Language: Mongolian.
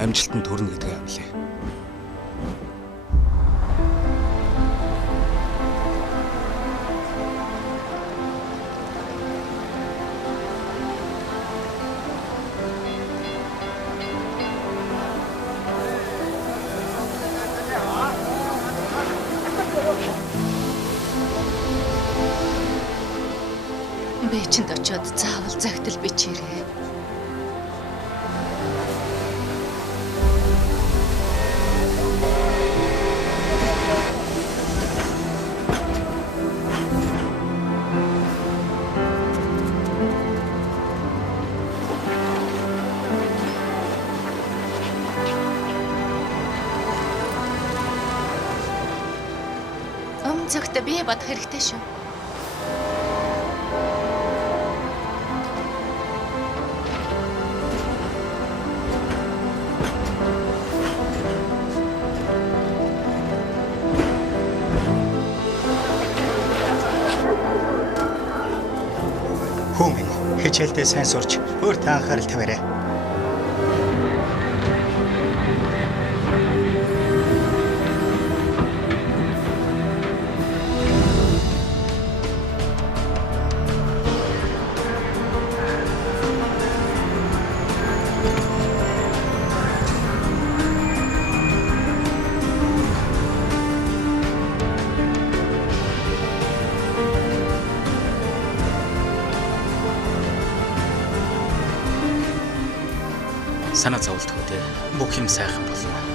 амжилтанд хүрнэ гэдгээ амлаа. Бээчэнд очиод заавал загтал бичээрэй. Цагт бие бодох хэрэгтэй шүү. Хүн хичээлдээ сайн сурч өөртөө анхаарал тавиарай. Санаа зовлтгоо те. Бүх юм сайхан болно.